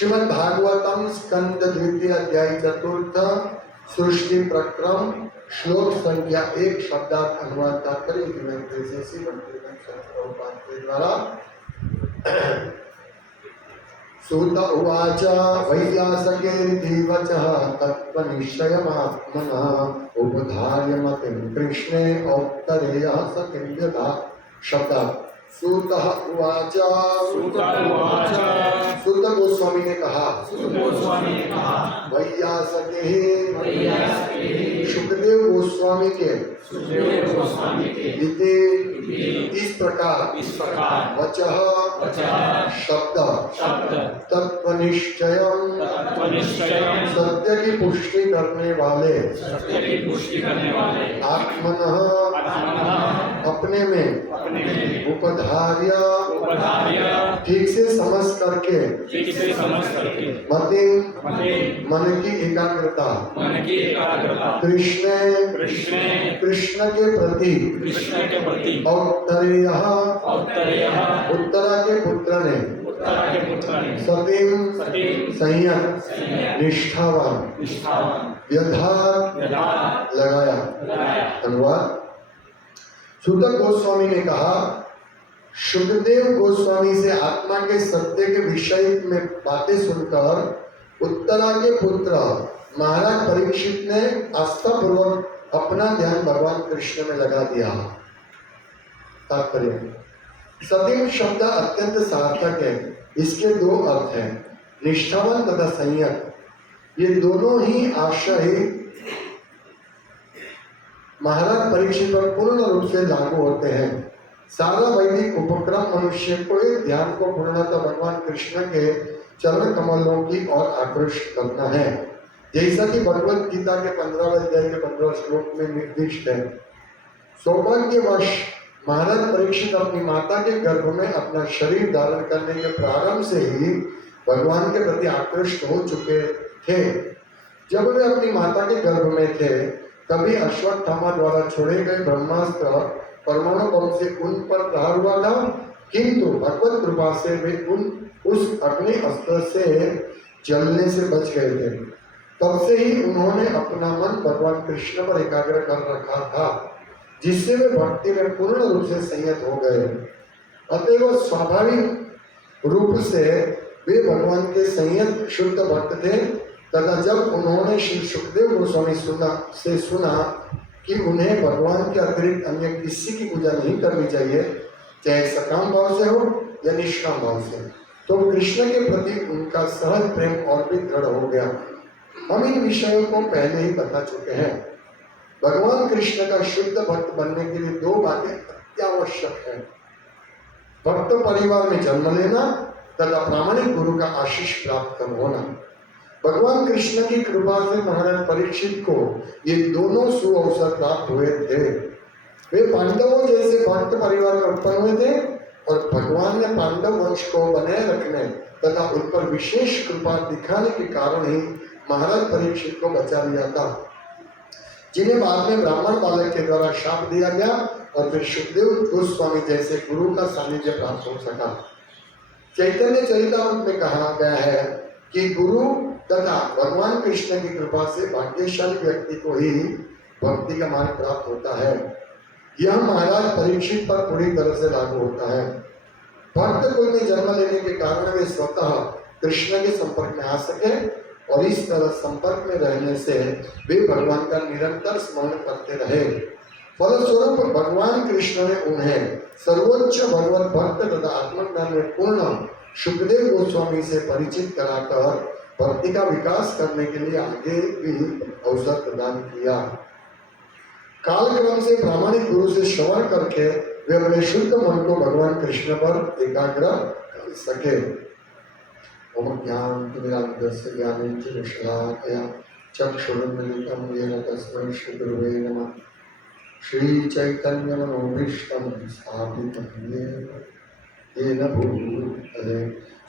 श्रीमद् भागवतम स्कंद द्वितीय अध्याय चतुर्थ सृष्टि प्रक्रम श्लोक संख्या 1 शब्दार्थ अनुवाद तात्पर्य के द्वारा। सूत उवाच वैयासकेरिति वचः तत्त्वनिश्चयमात्मनः उपधार्य मतिं कृष्णे औत्तरेयः सतिं यथा शब्दार्थ। सूतः उवाच, सूत गोस्वामी ने कहा, वैयासके सुखदेव गोस्वामी के इस प्रकार वचः शब्द तत्वनिश्चयम् सत्य की पुष्टि करने वाले आत्मनः अपने में उपधार्य ठीक से समझ करके मति मन की एकाग्रता कृष्ण के प्रति औत्तरेयः उत्तरा के पुत्र ने सतीं संयत निष्ठावान यथार्थ लगाया। धन्यवाद। सूत गोस्वामी ने कहा, सुखदेव गोस्वामी से आत्मा के सत्य के विषय में बातें सुनकर उत्तरा के पुत्र महाराज परीक्षित ने आस्था पूर्वक अपना ध्यान भगवान कृष्ण में लगा दिया। तात्पर्य, सतीम शब्द अत्यंत सार्थक है। इसके दो अर्थ हैं, निष्ठावान तथा संयत। ये दोनों ही आशय महाराज परीक्षित पर पूर्ण रूप से लागू होते हैं। सारा वैदिक उपक्रम मनुष्य को एक ध्यान को पूर्णतः भगवान कृष्ण के चरण कमलों की ओर आकृष्ट करना है, जैसा कि भगवत गीता के 15वें अध्याय के 15 श्लोक में निर्दिष्ट है। सौभाग्यवश महाराज परीक्षित अपनी माता के गर्भ में अपना शरीर धारण करने के प्रारंभ से ही भगवान के प्रति आकृष्ट हो चुके थे। जब वे अपनी माता के गर्भ में थे, तभी अश्वत्थामा द्वारा छोड़े गए ब्रह्मास्त्र परमाणु बम से उन पर प्रहार हुआ था, किंतु भगवत कृपा से वे उस अग्नि अस्त्र से जलने से बच गए थे। तब से ही उन्होंने अपना मन भगवान कृष्ण पर एकाग्र कर रखा था, जिससे वे भक्ति में पूर्ण रूप से संयत हो गए। अतएव स्वाभाविक रूप से वे भगवान के संयत शुद्ध भक्त थे। तथा जब उन्होंने श्री सुखदेव गोस्वामी सुना कि उन्हें भगवान के अतिरिक्त अन्य किसी की पूजा नहीं करनी चाहिए, चाहे सकाम भाव से हो या निष्काम भाव से, तो कृष्ण के प्रति उनका सहज प्रेम और भी दृढ़ हो गया। हम इन विषयों को पहले ही बता चुके हैं। भगवान कृष्ण का शुद्ध भक्त बनने के लिए दो बातें अत्यावश्यक है, भक्त परिवार में जन्म लेना तथा प्रामाणिक गुरु का आशीष प्राप्त होना। भगवान कृष्ण की कृपा से महाराज परीक्षित को ये दोनों सुअवसर प्राप्त हुए थे। वे पांडवों जैसे भक्त परिवार में उत्पन्न हुए थे और भगवान ने पांडव वंश को बनाए रखने तथा उन पर विशेष कृपा दिखाने के कारण ही महाराज परीक्षित को बचा लिया था, जिन्हें बाद में ब्राह्मण बालक के द्वारा शाप दिया गया और फिर सुखदेव गोस्वामी जैसे गुरु का सानिध्य प्राप्त हो सका। चैतन्य चरितामृत में कहा गया है कि गुरु तथा भगवान कृष्ण की कृपा से भाग्यशाली व्यक्ति को ही भक्ति का मार्ग प्राप्त होता है। यह महाराज परीक्षित पर पूरी तरह से लागू होता है। भक्त कुल में जन्म लेने के कारण वे स्वतः कृष्ण के संपर्क में आ सके और इस तरह संपर्क में रहने से वे भगवान का निरंतर स्मरण करते रहे। फलस्वरूप भगवान कृष्ण ने उन्हें सर्वोच्च भगवत भक्त तथा आत्मज्ञान में पूर्ण सुखदेव गोस्वामी से परिचित कराकर भक्ति का विकास करने के लिए आगे भी अवसर प्रदान किया। कालक्रम से प्रामाणिक गुरु से श्रवण करके वे अपने शुद्ध मन को भगवान कृष्ण पर एकाग्र कर सके। ओम ज्ञानतिमिरान्धस्य ज्ञानेन्द्रियशलाकया चक्षुरुन्मीलितं येन तस्मै श्रीगुरवे नमः। श्रीचैतन्यमनोभीष्टं स्थापितं येन भूतले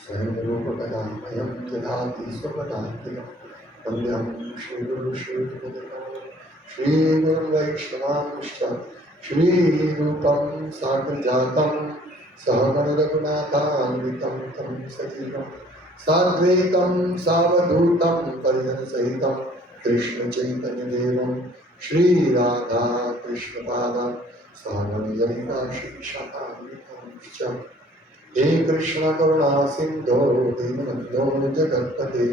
स्वयं रूपकदामयं ददाति स्वपदान्तिकं वन्द्यं श्रीगुरुं श्रीगुरुं वैष्णवांश्च श्रीरूपं साग्रजातं सहगण रघुनाथान्वितं तं सजीवं साद्वैतं सावधूतं परिजन सहितं कृष्ण चैतन्य देवं श्री राधा कृष्ण पादा स्वामी ललिता श्री हे कृष्ण करुणा सिंधो दीनबंधो जगत्पते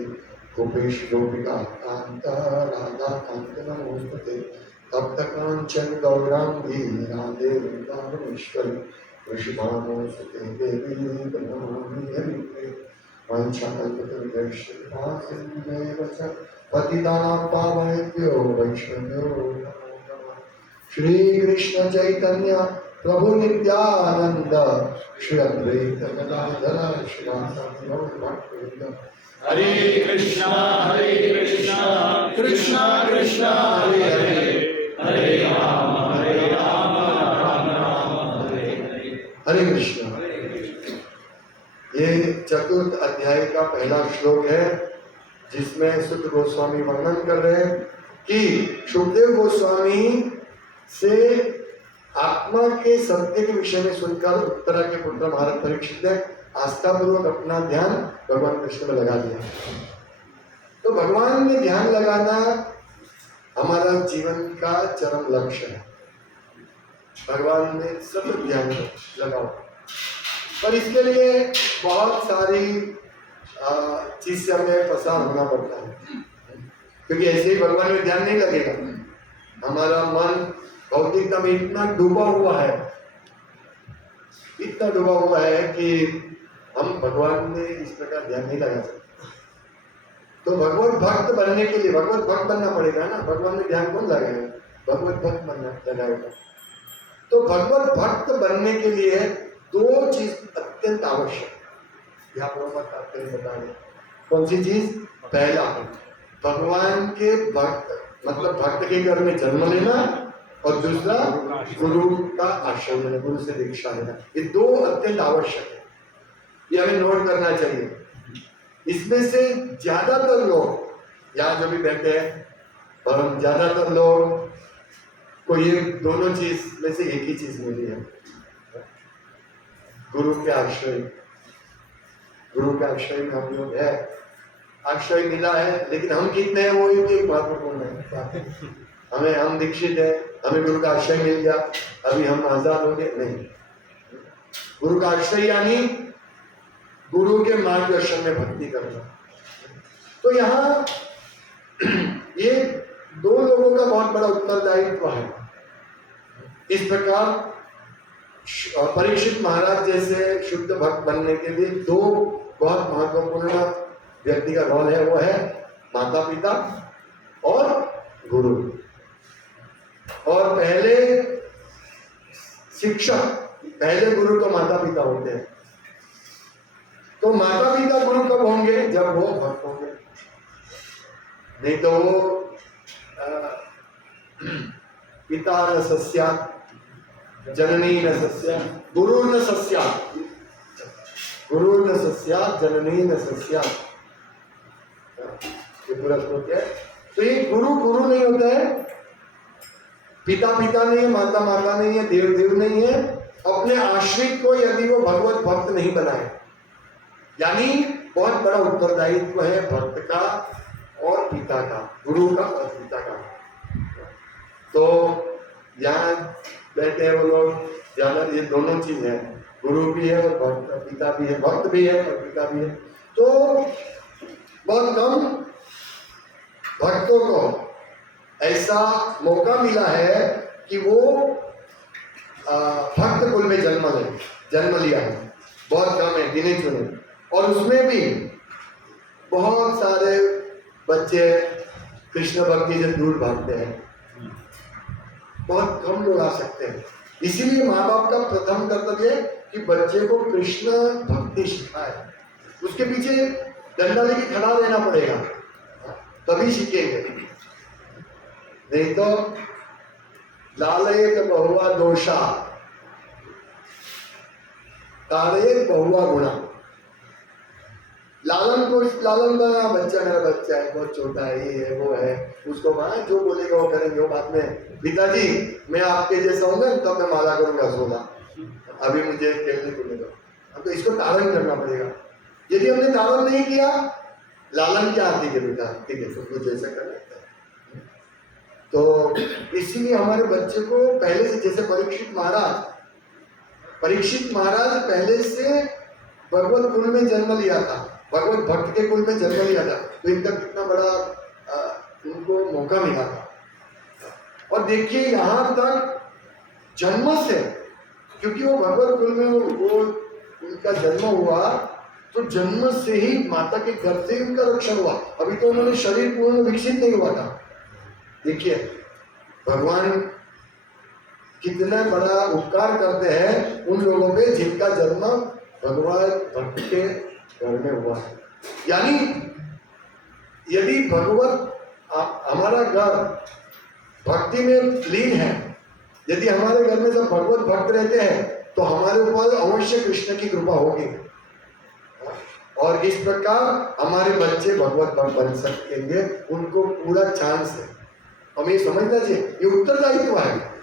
गोपेश गोपिका कांत राधा कांत नमोस्तुते तप्त कांचन गौरांगी राधे वृंदावनेश्वरी वृषभानुसुते देवी प्रणमामि हरिप्रिये वाञ्छाकल्पतरुभ्यश्च पतितानां पावनेभ्यो वैष्णवेभ्यो नमो नमः। श्री कृष्ण चैतन्य प्रभु नित्यानंद श्री अद्वैत गदाधर श्रीवासादि गौर भक्तवृंद। हरे कृष्णा कृष्णा कृष्णा हरे हरे हरे राम राम राम हरे हरे। हरे कृष्ण। ये चतुर्थ अध्याय का पहला श्लोक है जिसमें सुत गोस्वामी वर्णन कर रहे हैं कि सुखदेव गोस्वामी से आत्मा के सत्य के विषय में सुनकर उत्तरा के पुत्र महाराज परीक्षित ने आस्था पूर्वक अपना ध्यान भगवान कृष्ण में लगा दिया। तो भगवान में ध्यान लगाना हमारा जीवन का चरम लक्ष्य है। भगवान में सतत ध्यान लगाओ, पर इसके लिए बहुत सारी चीज से हमें परेशान होना पड़ता है, क्योंकि ऐसे ही भगवान में ध्यान नहीं लगेगा। हमारा मन भौतिकता में इतना डूबा हुआ है कि हम भगवान में इस प्रकार ध्यान नहीं लगा सकते। तो भगवत भक्त बनने के लिए भगवत भक्त बनना पड़ेगा ना। भगवान में ध्यान कौन लगाएगा? भगवत भक्त बनना लगाएगा। तो भगवत भक्त बनने के लिए दो चीज अत्यंत आवश्यक, यहाँ पर बता रहे। कौन सी चीज? पहला, भगवान के भक्त मतलब भक्त के घर में जन्म लेना, और दूसरा गुरु का आश्रय लेना, गुरु से दीक्षा लेना। ये दो अत्यंत आवश्यक है, ये हमें नोट करना चाहिए। इसमें से ज्यादातर लोग यहाँ जो भी बैठे हैं, और ज्यादातर लोग को ये दोनों चीज में से एक ही चीज मिली है, गुरु के आश्रय। गुरु के आश्रय में हम लोग है, आश्रय मिला है, लेकिन हम कितने हैं वो एक महत्वपूर्ण है। हम दीक्षित है, हमें गुरु का आश्रय मिल गया, अभी हम आजाद हो गए? नहीं। गुरु का आश्रय यानी गुरु के मार्गदर्शन में भक्ति करना। तो यहाँ ये दो लोगों का बहुत बड़ा उत्तरदायित्व है। इस प्रकार परीक्षित महाराज जैसे शुद्ध भक्त बनने के लिए दो बहुत महत्वपूर्ण व्यक्ति का रोल है, वो है माता पिता और गुरु। और पहले शिक्षक, पहले गुरु तो माता पिता होते हैं। तो माता पिता गुरु कब होंगे? जब वो भक्त होंगे, नहीं तो वो पिता न सस्यात् जननी न सस्यात् गुरु न सस्यात्, गुरु न सस्यात् जननी न सस्यात्। ये पूरा श्लोक है। तो ये गुरु गुरु नहीं होता है, पिता पिता नहीं है, माता माता नहीं है, देव देव नहीं है। अपने आश्रित को यदि वो भगवत भक्त नहीं बनाए, यानी बहुत बड़ा उत्तरदायित्व है भक्त का और पिता का, गुरु का और पिता का। तो यहाँ बैठे हैं वो लोग ज्यादा, ये दोनों चीज है, गुरु भी है और भक्त पिता भी है, भक्त भी है और पिता भी है। तो बहुत कम भक्तों को ऐसा मौका मिला है कि वो भक्त कुल में जन्म लिया है। बहुत कम है, गिने चुने। और उसमें भी बहुत सारे बच्चे कृष्ण भक्ति से दूर भागते हैं, बहुत कम लोग आ सकते हैं। इसीलिए माँ बाप का प्रथम कर्तव्य है कि बच्चे को कृष्ण भक्ति सिखाए। उसके पीछे डंडा लेके खड़ा रहना पड़ेगा, तभी सीखेंगे। नहीं तो लालयत बहुआ दोषा तारयत बहुआ गुणा। लालन बना, बच्चा मेरा बच्चा है, बहुत छोटा है, ये है वो है, उसको वहां जो बोलेगा वो करेंगे। वो बात में पिताजी मैं आपके जैसा होंगे तब तो मैं माला करूंगा 16, अभी मुझे खेलने को मिलेगा। अब तो इसको तारण करना पड़ेगा। यदि हमने दावत नहीं किया, लालन क्या आती है बेटा, ठीक है तुमको जैसा करना है। तो इसीलिए हमारे बच्चे को पहले से, जैसे परीक्षित महाराज पहले से भगवत कुल में जन्म लिया था, भगवत भक्त के कुल में जन्म लिया था, तो इनका कितना बड़ा उनको मौका मिला था। और देखिए यहाँ तक जन्म से, क्योंकि वो भगवत कुल में वो उनका जन्म हुआ, तो जन्म से ही माता के गर्भ से ही उनका रक्षण हुआ। अभी तो उन्होंने शरीर पूर्ण विकसित नहीं हुआ था। देखिए भगवान कितना बड़ा उपकार करते हैं उन लोगों पे जिनका जन्म भगवान भक्त के घर में हुआ है। यानी यदि हमारा घर भक्ति में लीन है, यदि हमारे घर में सब भगवत भक्त रहते हैं, तो हमारे ऊपर अवश्य कृष्ण की कृपा होगी, और इस प्रकार हमारे बच्चे भगवत भक्त बन सकेंगे। उनको पूरा चांस है, हमें समझना चाहिए, ये उत्तरदायित्व है।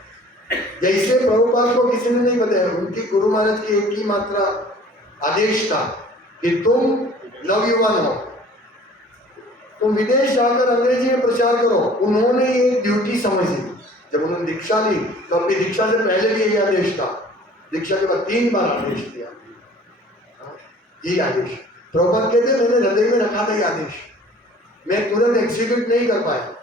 जैसे प्रभुपाद को किसी ने नहीं बताया, उनकी गुरु महाराज की एक ही मात्रा आदेश था कि तुम नवयुवान हो, तुम विदेश जाकर अंग्रेजी में प्रचार करो। उन्होंने ये ड्यूटी समझी। जब उन्होंने दीक्षा ली तो अपनी दीक्षा से पहले भी यही आदेश था, दीक्षा के बाद 3 बार आदेश दिया। ये आदेश प्रभुपाद कहते मैंने हृदय में रखा था ये आदेश, मैं तुरंत एग्जीक्यूट नहीं कर पाया।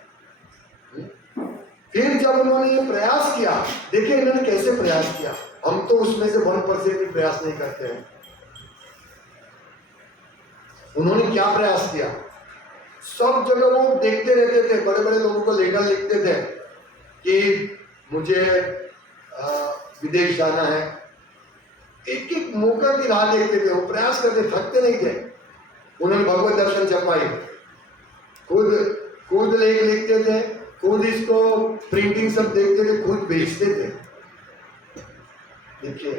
फिर जब उन्होंने ये प्रयास किया, देखिए इन्होंने कैसे प्रयास किया, हम तो उसमें से 1% भी प्रयास नहीं करते हैं। उन्होंने क्या प्रयास किया, सब जगह वो देखते रहते थे, बड़े बड़े लोगों को लेटर लिखते थे कि मुझे विदेश जाना है। एक एक मौका की राह देखते थे, वो प्रयास करते, थकते नहीं थे। उन्होंने भगवत दर्शन छपाई, खुद लेख लिखते थे, खुद इसको प्रिंटिंग सब देखते थे, खुद बेचते थे। देखिए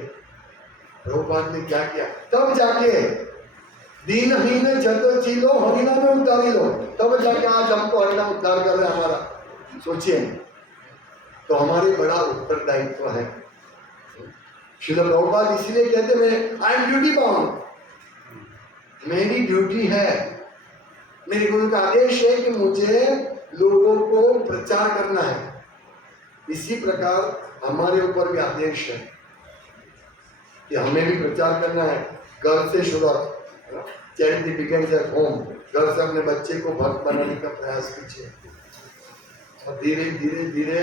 प्रभुपाद ने क्या किया, तब जाके दीनहीन जत चीलो हरिना में उतारी लो, तब जाके आज हमको हरिना उद्धार कर रहे हैं हमारा। सोचिए, तो हमारे बड़ा उत्तरदायित्व है। श्रील प्रभुपाद इसलिए कहते हैं आई एम ड्यूटी बाउंड, मेरी ड्यूटी है, मेरे गुरु का आदेश है कि मुझे लोगों को प्रचार करना है। इसी प्रकार हमारे ऊपर भी आदेश है कि हमें भी प्रचार करना है। घर से शुरुआत, चैरिटी बिगिंस एट होम। घर से अपने बच्चे को भक्त बनाने का प्रयास कीजिए, और धीरे धीरे धीरे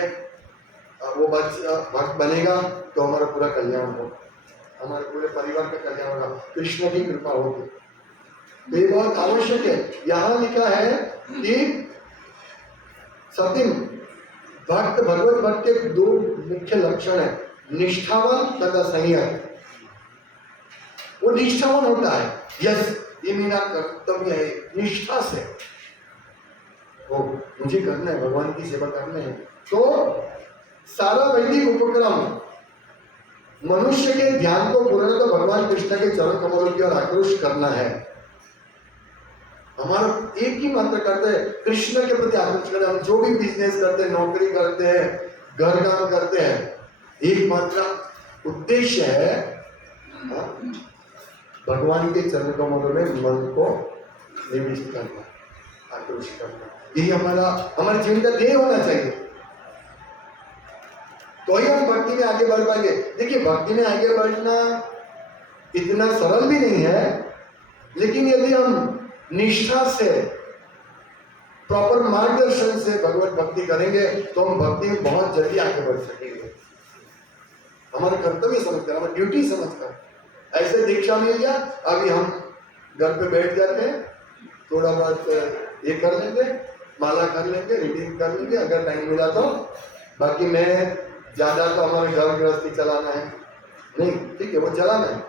वो बच्चा भक्त बनेगा तो हमारा पूरा कल्याण होगा, हमारे पूरे परिवार का कल्याण होगा, कृष्ण की कृपा होगी। ये बहुत आवश्यक है। यहाँ लिखा है कि सत्यम भक्त, भगवत भक्त के 2 मुख्य लक्षण है, निष्ठावान तथा संयम। वो निष्ठावान होता है, यस ये मेरा कर्तव्य है, निष्ठा से वो मुझे करना है, भगवान की सेवा करना है। तो सारा वैदिक उपक्रम मनुष्य के ध्यान को पूर्णतः भगवान कृष्ण के चरण कमलों की ओर आकृष्ट करना है। हमारा एक ही मात्र करते हैं, कृष्ण के प्रति आकृष्ट करते हैं। हम जो भी बिजनेस करते हैं, नौकरी करते हैं, घर काम करते हैं, एक मात्र उद्देश्य है भगवान के चरण कमलों में मन को निविष्ट करना, आकृष्ट करना। यही हमारे जीवन का ध्येय होना चाहिए, तो ही हम भक्ति में आगे बढ़ पाएंगे। देखिए भक्ति में आगे बढ़ना इतना सरल भी नहीं है, लेकिन यदि हम निष्ठा से, प्रॉपर मार्गदर्शन से भगवत भक्ति करेंगे तो हम भक्ति में बहुत जल्दी आगे बढ़ सकेंगे। हमारा कर्तव्य समझकर, हमारी ड्यूटी समझकर। ऐसे दीक्षा मिल गया, अभी हम घर पे बैठ जाते हैं, थोड़ा बहुत ये कर लेंगे, माला कर लेंगे, रीडिंग कर लेंगे अगर टाइम मिला तो। बाकी मैं ज्यादा तो हमारे घर गृहस्थी चलाना है नहीं, ठीक है वो चलाना है,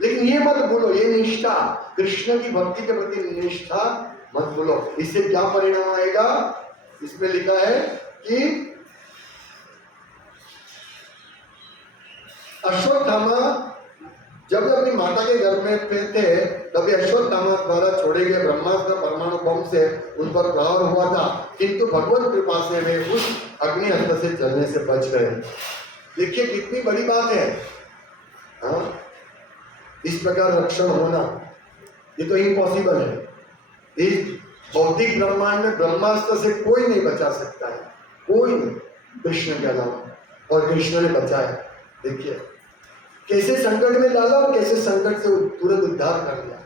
लेकिन ये मत भूलो, ये निष्ठा, कृष्ण की भक्ति के प्रति निष्ठा मत भूलो। इससे क्या परिणाम आएगा, इसमें लिखा है कि अश्वत्थामा जब अपनी माता के घर में थे, तभी अश्वत्थामा द्वारा छोड़े गए ब्रह्मास्त्र परमाणु बम से उन पर प्रहार हुआ था, किंतु भगवत कृपा से वे उस अग्नि अस्त्र से जलने से बच गए। देखिए कितनी बड़ी बात है, हाँ? इस प्रकार रक्षण होना। ये तो इम्पॉसिबल है। इस भौतिक ब्रह्मांड में ब्रह्मास्त्र से कोई नहीं बचा सकता है, कोई नहीं, कृष्ण के अलावा। और कृष्ण ने बचाया। देखिए कैसे संकट में डाला और कैसे संकट से तुरंत उद्धार कर लिया।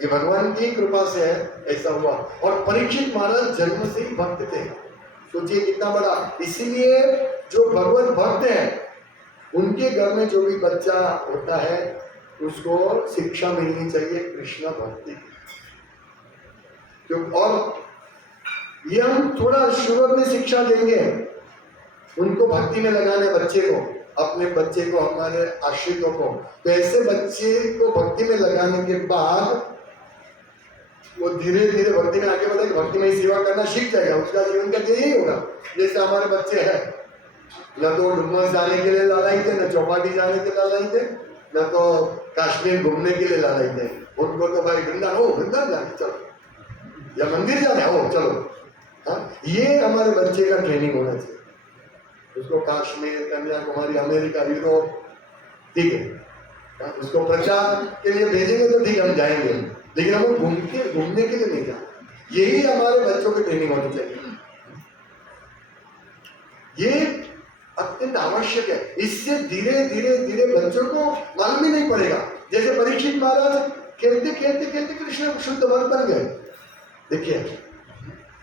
ये भगवान की कृपा से है, ऐसा हुआ। और परीक्षित महाराज जन्म से ही भक्त थे। सोचिए कितना बड़ा। इसीलिए जो भगवत भक्त हैं उनके घर में जो भी बच्चा होता है उसको शिक्षा मिलनी चाहिए कृष्ण भक्ति की। और ये हम थोड़ा शुरू में शिक्षा देंगे उनको भक्ति में लगाने, बच्चे को, अपने बच्चे को, हमारे आश्रितों को। तो ऐसे बच्चे को भक्ति में लगाने के बाद वो धीरे धीरे भक्ति में आगे बढ़ेगा, भक्ति में सेवा करना सीख जाएगा। उसका जीवन का यही होगा। जैसे हमारे बच्चे हैं, न तो डुमस जाने के लिए लालाई थे, न चौपाटी जाने के लिए लालाई थे, न तो कश्मीर घूमने के लिए लालाई थे। उनको तो भाई वृंदावन जाने चलो, या मंदिर जाने हो चलो। हाँ, ये हमारे बच्चे का ट्रेनिंग होना चाहिए। उसको कश्मीर, कन्याकुमारी, अमेरिका, यूरोप, ठीक है, उसको प्रचार के लिए भेजेंगे तो ठीक है हम जाएंगे, लेकिन हम घूमने के लिए नहीं जाए। यही हमारे बच्चों की ट्रेनिंग होनी चाहिए। ये अत्यंत आवश्यक है। इससे धीरे धीरे धीरे बच्चों को मालूम ही नहीं पड़ेगा। जैसे परीक्षित महाराज खेलते खेलते खेलते कृष्ण शुद्ध भक्त बन गए। देखिए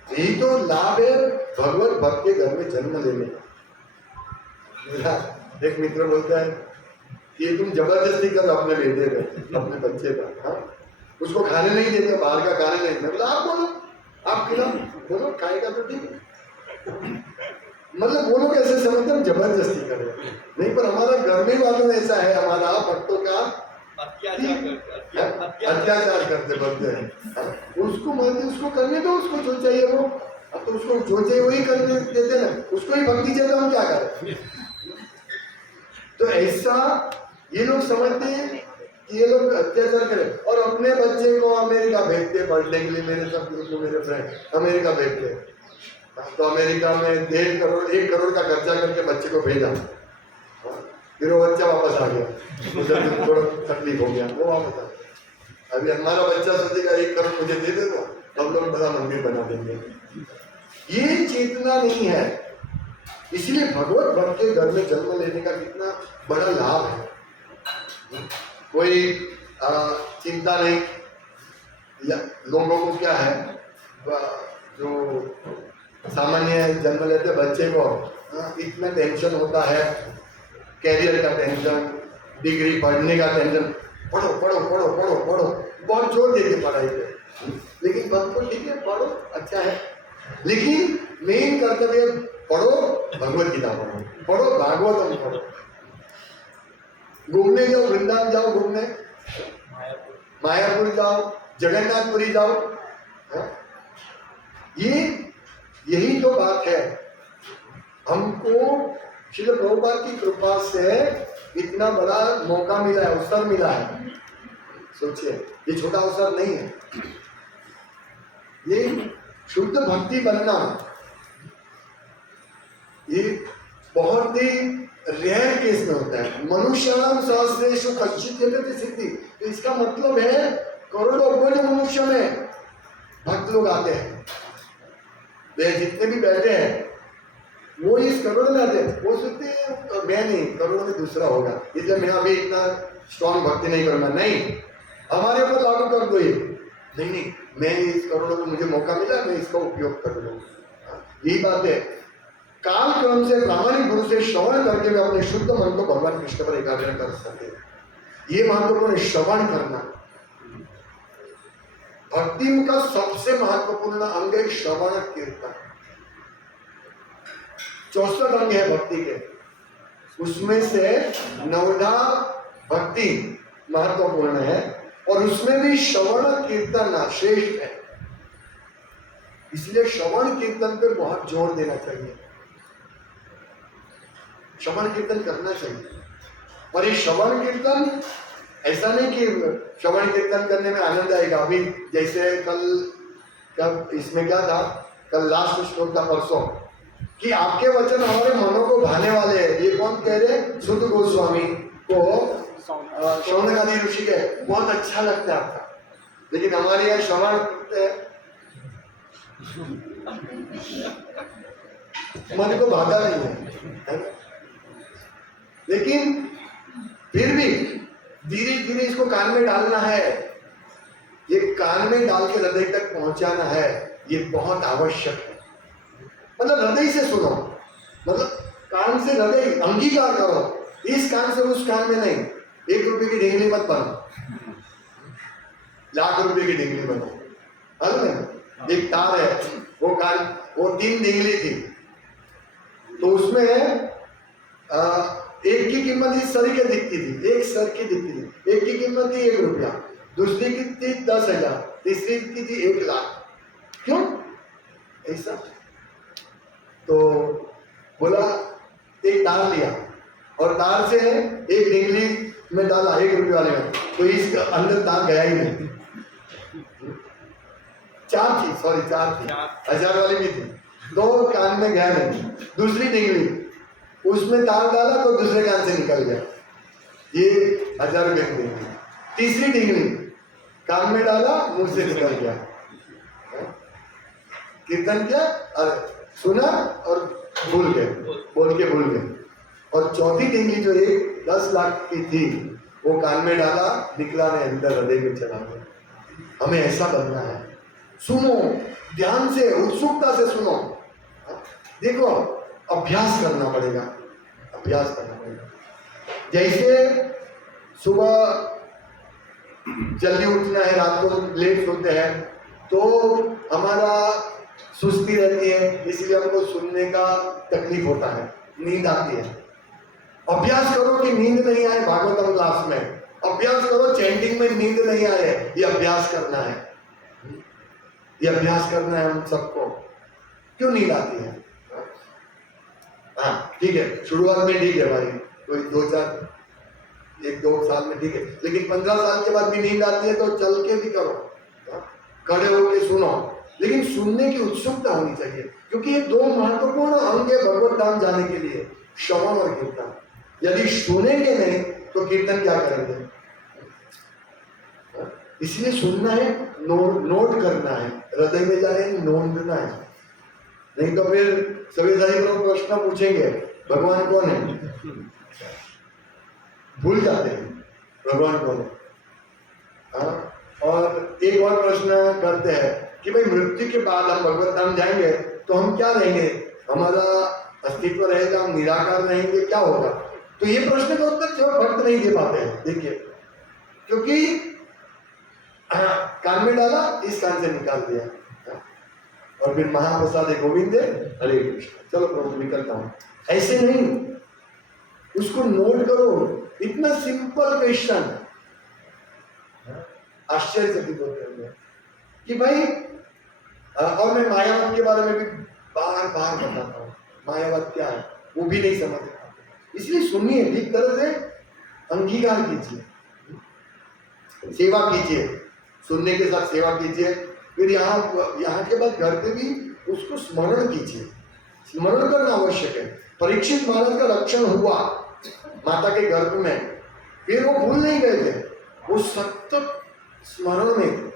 यही तो लाभ है भगवत भक्त के घर में जन्म लेने का। मेरा एक मित्र बोलता है कि तुम जबरदस्ती करो अपने बेटे का, अपने बच्चे का। हाँ, उसको खाने नहीं देते, बाहर का खाने नहीं देते। आप बोलो, आप खिलाओ, बोलो खाएगा तो ठीक है। मतलब वो लोग ऐसे समझते हम जबरदस्ती करें, नहीं। पर हमारा घर में वालों ऐसा है, हमारा भक्तों का अत्याचार करते बनते हैं। उसको मानते, उसको करने दो, उसको जो चाहिए वो। अब तो उसको जो चाहिए वही करने देते ना, उसको ही भक्ति चाहिए तो हम क्या करें। तो ऐसा ये लोग समझते हैं कि ये लोग अत्याचार करें और अपने बच्चे को अमेरिका भेजते पढ़ने के लिए। मेरे सब ग्रुप में मेरे फ्रेंड अमेरिका भेजते, तो अमेरिका में 1.5 करोड़ 1 करोड़ का खर्चा करके बच्चे को भेजा। फिर वो बच्चा वापस आ गया, उधर थोड़ा तकलीफ हो गया, वो वापस आ गया। अभी हमारा बच्चा सोचेगा 1 करोड़ मुझे दे दे दो, हम लोग बड़ा मंदिर बना देंगे। ये चेतना नहीं है। इसलिए भगवत भक्त के घर में जन्म लेने का कितना बड़ा लाभ है। कोई चिंता नहीं। या लोगों को क्या है, जो सामान्य जन्म लेते बच्चे को इतना टेंशन होता है, कैरियर का टेंशन, डिग्री पढ़ने का टेंशन, पढ़ो पढ़ो पढ़ो पढ़ो पढ़ो, बहुत जोर देते पढ़ाई पे। लेकिन भक्त को ठीक है, पढ़ो अच्छा है, लेकिन मेन कर्तव्य पढ़ो, भगवत गीता पढ़ो, पढ़ो भागवतम पढ़ो। घूमने जाओ, वृंदावन जाओ घूमने, मायापुर जाओ, जगन्नाथपुरी जाओ। यही तो बात है। हमको श्री प्रभुपाद की कृपा से इतना बड़ा मौका मिला है, अवसर मिला है। सोचिए ये छोटा अवसर नहीं है। ये शुद्ध भक्ति बनना ये बहुत ही रेयर केस में होता है। मनुष्याणाम सहस्रेषु कश्चित् यतते सिद्धि। तो इसका मतलब है करोड़ों अरबों मनुष्य में भक्त लोग आते हैं। वे जितने भी बैठे हैं वो इस करोड़ में आते हैं। वो सोचते हैं मैं नहीं, करोड़ में दूसरा होगा, इसलिए मैं अभी इतना स्ट्रॉन्ग भक्ति नहीं करना। नहीं, हमारे ऊपर लागू कर दो ये। नहीं, मैं इस करोड़ों में मुझे मौका मिला, मैं इसका उपयोग कर लूँ। यही बात है। काल क्रम से प्रामाणिक गुरु से श्रवण करके वे अपने शुद्ध मन को भगवान कृष्ण पर एकाग्र कर सके। ये महत्वपूर्ण श्रवण करना। भक्ति का सबसे महत्वपूर्ण अंग है श्रवण कीर्तन। 64 अंग है भक्ति के, उसमें से 9 भक्ति महत्वपूर्ण है और उसमें भी श्रवण कीर्तन श्रेष्ठ है। इसलिए श्रवण कीर्तन पे बहुत जोर देना चाहिए, श्रवण कीर्तन करना चाहिए। और ये श्रवण कीर्तन ऐसा नहीं कि श्रवण कीर्तन करने में आनंद आएगा। अभी जैसे कल इसमें क्या था, कल लास्ट श्लोक था परसों, कि आपके वचन हमारे मनों को भाने वाले हैं। ये कौन कह रहे? सुध गोस्वामी को, शौनकादि ऋषि के। बहुत अच्छा लगता है आपका, लेकिन हमारे यहाँ श्रवण करते हैं, मन को बाधा नहीं है ना? लेकिन फिर भी धीरे धीरे इसको कान में डालना है, ये कान में डाल के हृदय तक पहुंचाना है, ये बहुत आवश्यक है। मतलब हृदय से सुनो, मतलब कान से हृदय अंगीकार करो, इस कान से उस कान में नहीं। 1 रुपए की ढेंगली मत बनो, लाख रुपए की ढेंगली बनो। एक तार है, वो कान, वो 3 ढेंगली थी, तो उसमें एक की कीमत इस सर के दिखती थी, एक सर की दिखती थी, एक की कीमत थी 1 रुपया, दूसरी की थी 10,000, तीसरी की थी 1 लाख। क्यों ऐसा? तो बोला एक तार लिया और तार से एक ढेंगली में डाला 1 रुपये वाले में, तो इस अंदर तार गया ही नहीं। 4 थी, 1000 वाली भी थी, 2 कान में गया नहीं। दूसरी ढेंगली, उसमें तार डाला तो दूसरे कान से निकल गया, ये 1000 रुपये की ढेंगली। तीसरी ढेंगली कान में डाला, मुंह से निकल गया। कीर्तन किया और सुना और भूल गए, बोल के भूल गए। और चौथी ढेंगली जो 10 लाख की थी, वो कान में डाला, निकला नहीं, अंदर हृदय में चला गया। हमें ऐसा बनना है, सुनो ध्यान से, उत्सुकता से सुनो। देखो अभ्यास करना पड़ेगा, अभ्यास करना पड़ेगा। जैसे सुबह जल्दी उठना है, रात को लेट सोते हैं, तो हमारा सुस्ती रहती है, इसलिए हमको सुनने का तकलीफ होता है, नींद आती है। अभ्यास करो कि नींद नहीं आए भागवतम क्लास में, अभ्यास करो चैंटिंग में नींद नहीं आए, ये अभ्यास करना है, ये अभ्यास करना है हम सबको। क्यों नींद आती है? हाँ ठीक है, शुरुआत में ठीक है भाई, कोई 1-2 साल में ठीक है, लेकिन 15 साल के बाद भी नींद आती है तो चल के भी करो, खड़े होके सुनो, लेकिन सुनने की उत्सुकता होनी चाहिए, क्योंकि ये 2 महत्वपूर्ण अंग है भगवत धाम जाने के लिए, श्रवण और कीर्तन। यदि सुनेंगे नहीं तो कीर्तन क्या करेंगे? इसलिए सुनना है, नोट करना है, हृदय में जाए नोंदना है, नहीं तो फिर सभी लोग प्रश्न पूछेंगे भगवान कौन है, भूल जाते हैं भगवान कौन है। और एक और प्रश्न करते हैं कि भाई मृत्यु के बाद हम भगवत धाम जाएंगे तो हम क्या रहेंगे, हमारा अस्तित्व रहेगा, हम निराकार रहेंगे, क्या होगा? तो ये प्रश्न का उत्तर जो भक्त नहीं दे पाते हैं। देखिए, क्योंकि कान में डाला, इस कान से निकाल दिया, और फिर महाप्रसाद गोविंद हरे कृष्ण, चलो प्रभु निकलता हूं। ऐसे नहीं, उसको नोट करो। इतना सिंपल क्वेश्चन, आश्चर्यचकित होते हैं कि भाई, और मैं मायावत के बारे में भी बार बार बताता हूँ, मायावत क्या है वो भी नहीं समझ पाते, इसलिए सुनिए, ठीक तरह से अंगीकार कीजिए, सेवा कीजिए, सुनने के साथ सेवा कीजिए। फिर यहाँ के बाद घर पे भी उसको स्मरण कीजिए, स्मरण करना आवश्यक है। परीक्षित महाराज का रक्षण हुआ माता के गर्भ में, फिर वो भूल नहीं गए थे, वो सतत स्मरण में थे।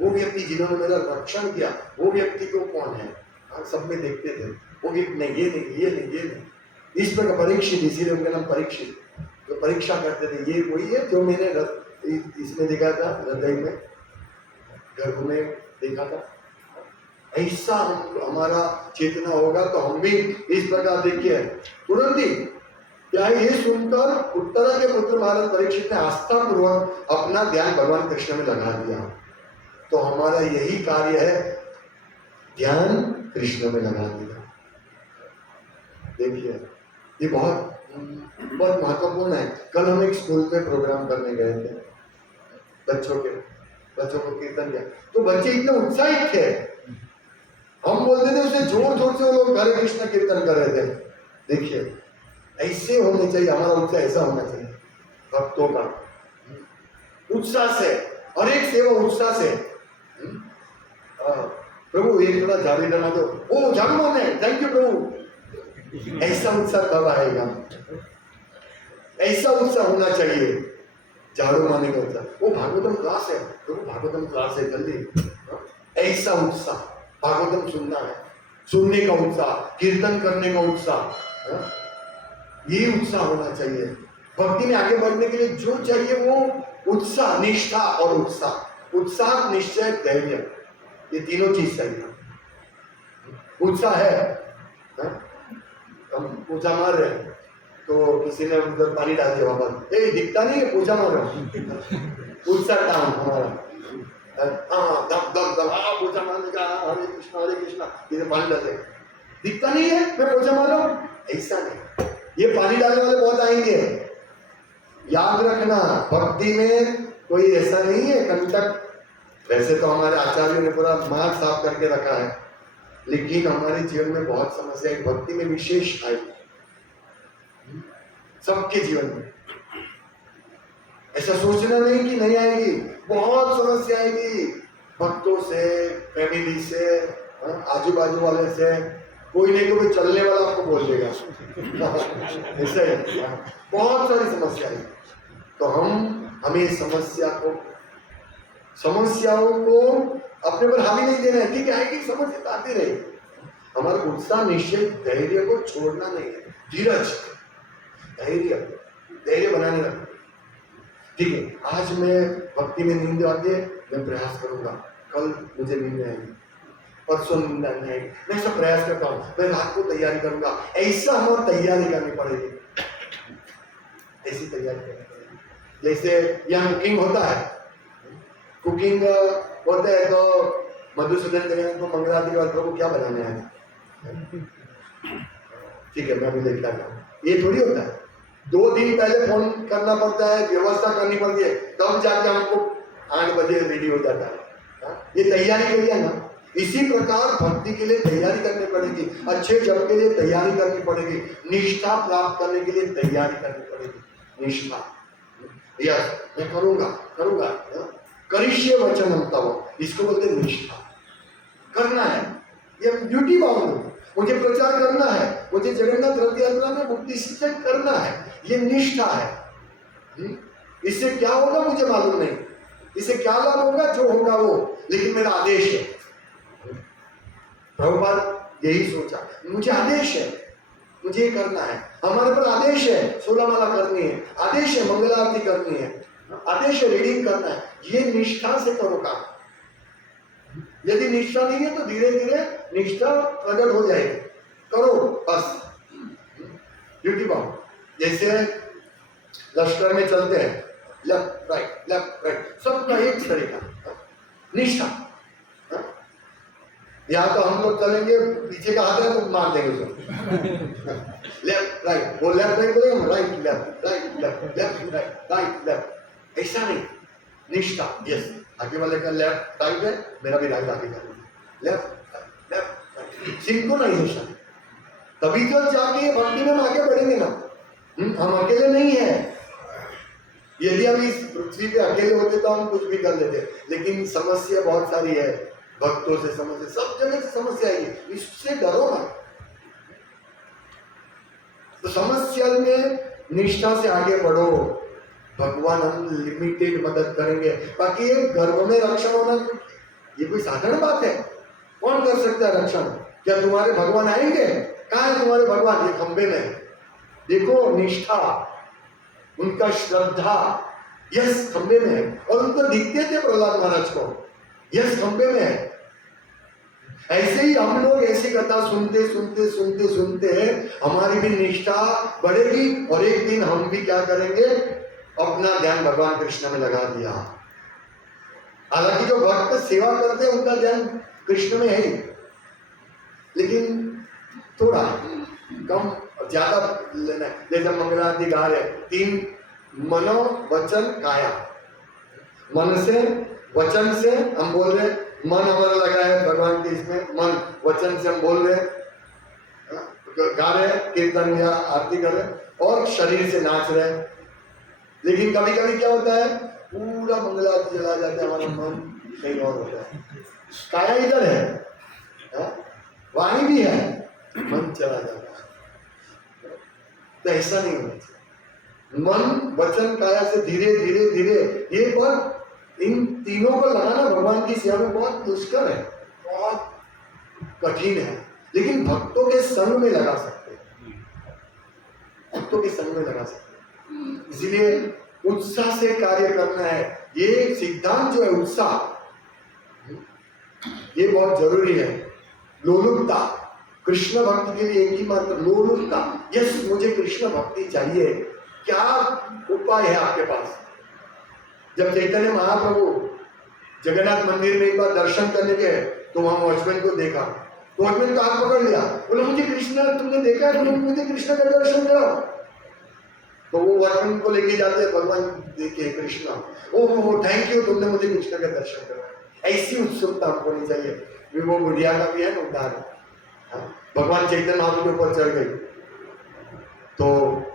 वो व्यक्ति जिन्होंने मेरा रक्षण किया, वो व्यक्ति को कौन है, सब में देखते थे, वो व्यक्ति नहीं, ये नहीं, ये नहीं, ये नहीं, इस प्रकार परीक्षित, इसीलिए उनका नाम परीक्षित। तो परीक्षा करते थे, ये वही है जो मैंने इसमें देखा था, हृदय में, गर्भ में देखा था। ऐसा हमारा चेतना होगा तो हम भी इस प्रकार देखिए, तुरंत ही क्या ये सुनकर उत्तरा के पुत्र महाराज परीक्षित ने आस्था पूर्वक अपना ध्यान भगवान कृष्ण में लगा दिया। तो हमारा यही कार्य है, ध्यान कृष्ण में लगा दिया। देखिए, ये बहुत बहुत महत्वपूर्ण है। कल हम एक स्कूल में प्रोग्राम करने गए थे, बच्चों को कीर्तन किया, तो बच्चे इतने उत्साहित थे, हम बोलते थे उसे जोर जोर से, वो लोग हरे कृष्ण कीर्तन कर रहे थे। देखिए, ऐसे होने चाहिए, हमारा उत्साह ऐसा होना चाहिए, भक्तों का उत्साह से, और एक सेवा उत्साह से। प्रभु एक थोड़ा झाड़ू डाला दो, ओ झाड़ू मारने, थैंक यू प्रभु। ऐसा उत्साह कब आएगा? ऐसा उत्साह होना चाहिए। झाड़ू मारने का उत्साह, वो भागवतम क्लास है तो वो भागवतम क्लास है, जल्दी ऐसा उत्साह, भागवतम सुनना है, सुनने का उत्साह, कीर्तन करने का उत्साह, ये उत्साह होना चाहिए। भक्ति में आगे बढ़ने के लिए जो चाहिए वो उत्साह, निष्ठा और उत्साह। उत्साह, निश्चय, धैर्य, ये तीनों चीज चाहिए। उत्साह है, हम पूजा मार रहे हैं तो किसी ने उधर पानी डाल दिया वापस, ए दिखता नहीं है पूजा मार रहा हूँ। उत्साह डाउन हमारा, हाँ दम दम दम, हाँ पूजा मारने का, हरे कृष्णा इधर पानी डाल देगा, दिखता नहीं है मैं पूजा मार रहा हूँ, ऐसा नहीं। ये पानी डालने वाले बहुत आएंगे, याद रखना। भक्ति में कोई ऐसा नहीं है कंटक। वैसे तो हमारे आचार्यों ने पूरा मार्ग साफ करके रखा है, लेकिन हमारे जीवन में बहुत समस्या है। भक्ति में विशेष आई सबके जीवन में, ऐसा सोचना नहीं कि नहीं आएगी, बहुत समस्या आएगी भक्तों से, फैमिली से, आजू बाजू वाले से। कोई नहीं तो कोई चलने वाला आपको बोल देगा ऐसा है, बहुत सारी समस्या है। तो हमें समस्याओं को अपने पर हावी नहीं देना है। ठीक है, आएगी समस्या तो आती रहे, हमारा उत्साह, निश्चय, धैर्य को छोड़ना नहीं है। धीरज, धैर्य बनाने रखना। ठीक है, आज मैं भक्ति में नींद आती है, मैं प्रयास करूंगा, कल मुझे नींद नहीं आएगी, परसों नींद नहीं आएगी, मैं सब प्रयास करता हूँ, मैं रात को तैयारी करूंगा। ऐसा हमें तैयारी करनी पड़ेगी, ऐसी तैयारी करनी पड़ेगी। जैसे यहाँ कुकिंग होता है, कुकिंग होता है तो मधुसूदन देव को मंगलाती के बाद प्रभु क्या बनाने आए, ठीक है मैं अभी लेके आता हूँ, ये थोड़ी होता है। 2 दिन पहले फोन करना पड़ता है, व्यवस्था करनी पड़ती है, तब जाके हमको 8 बजे रेडी हो जाता है। ये तैयारी के लिए ना, इसी प्रकार भक्ति के लिए तैयारी करनी पड़ेगी, अच्छे जप के लिए तैयारी करनी पड़ेगी, निष्ठा प्राप्त करने के लिए तैयारी करनी पड़ेगी। निष्ठा, यस मैं करूंगा करिष्ये वचनम तव, इसको बोलते निष्ठा। करना है, ये ड्यूटी बाउंड, मुझे प्रचार करना है, मुझे जगन्नाथ रथ यात्रा में मुक्ति शिक्षण करना है, ये निष्ठा है। इससे क्या होगा मुझे मालूम नहीं, इससे क्या लाभ होगा, जो होगा वो, लेकिन मेरा आदेश है। प्रभुपाद यही सोचा, मुझे आदेश है, मुझे ये करना है, हमारे पर आदेश है 16 माला करनी है, आदेश है मंगल आरती करनी है, आदेश है रीडिंग करना है, ये निष्ठा से करो काम। यदि निष्ठा नहीं है तो धीरे धीरे निष्ठा प्रकट हो जाएगी, करो बस ड्यूटी बाउंड। जैसे लश्कर में चलते हैं, लेफ्ट राइट सबका एक तरीका, निष्ठा। या तो हम लोग चलेंगे, पीछे का हाथ है तो मार देंगे उसको, लेफ्ट राइट, वो लेफ्ट राइट बोलेंगे, राइट लेफ्ट राइट लेफ्ट, ऐसा नहीं। निष्ठा, यस आगे वाले का लेफ्ट राइट है, मेरा भी राइट आगे जाना, लेफ्ट सिंक्रोनाइजेशन। तभी तो जाके भक्ति में हम आगे बढ़ेंगे ना। हम अकेले नहीं है, यदि हम इस पृथ्वी पे अकेले होते तो हम कुछ भी कर लेते, लेकिन समस्या बहुत सारी है, भक्तों से समस्या, सब जगह से समस्या आएगी, इससे डरो ना। तो समस्या में निष्ठा से आगे बढ़ो, भगवान हम लिमिटेड मदद करेंगे। बाकी ये गर्भ में रक्षण होना ये कोई साधारण बात है, कौन कर सकता है रक्षण? क्या तुम्हारे भगवान आएंगे? कहाँ है तुम्हारे भगवान? ये खंबे में। देखो निष्ठा, उनका श्रद्धा, यस खंबे में है, और उनको दिखते थे प्रहलाद महाराज को, यस खंबे में है। ऐसे ही हम लोग ऐसी कथा सुनते सुनते सुनते सुनते हमारी भी निष्ठा बढ़ेगी, और एक दिन हम भी क्या करेंगे, अपना ध्यान भगवान कृष्ण में लगा दिया। हालांकि जो भक्त सेवा करते हैं उनका ध्यान कृष्ण में है ही, लेकिन थोड़ा कम ज्यादा लेना है। जैसे मंगलारती गा रहे 3 मनो वचन काया, मन से वचन से हम बोल रहे, मन हमारा लगा है भगवान के इसमें, मन वचन से हम बोल रहे, गा रहे कीर्तन या आरती कर रहे, और शरीर से नाच रहे। लेकिन कभी कभी क्या होता है, पूरा मंगलारती चला जाता है, हमारा मन कहीं और होता है, काया इधर है, वाणी भी है, मन चला जाता है। तो ऐसा नहीं होना चाहिए। मन वचन काया से धीरे धीरे धीरे, ये पर इन तीनों को लगाना भगवान की सेवा में बहुत मुश्किल है, बहुत कठिन है, लेकिन भक्तों के संग में लगा सकते हैं, भक्तों के संग में लगा सकते हैं। इसीलिए उत्साह से कार्य करना है। ये सिद्धांत जो है उत्साह, ये बहुत जरूरी है। लोलुपता, कृष्ण भक्ति के लिए एक ही मात्र लोलुपता, यस मुझे कृष्ण भक्ति चाहिए। क्या उपाय है आपके पास? जब चैतन्य महाप्रभु जगन्नाथ मंदिर में एक बार दर्शन करने गए तो वहां वॉचमैन को देखा, तो वॉचमैन का हाथ पकड़ लिया, बोले मुझे कृष्ण, तुमने देखा है, तुमने मुझे कृष्ण का दर्शन कराओ। तो वो वॉचमैन को लेके जाते हैं, भगवान देखिए कृष्णा, ओह थैंक यू, तुमने मुझे कृष्ण का दर्शन कराया। ऐसी उत्सुकता हमको होनी चाहिए। वो बुढ़िया का भी है ना उदाहरण, भगवान चैतन्य महाप्रभु के ऊपर चढ़ गई तो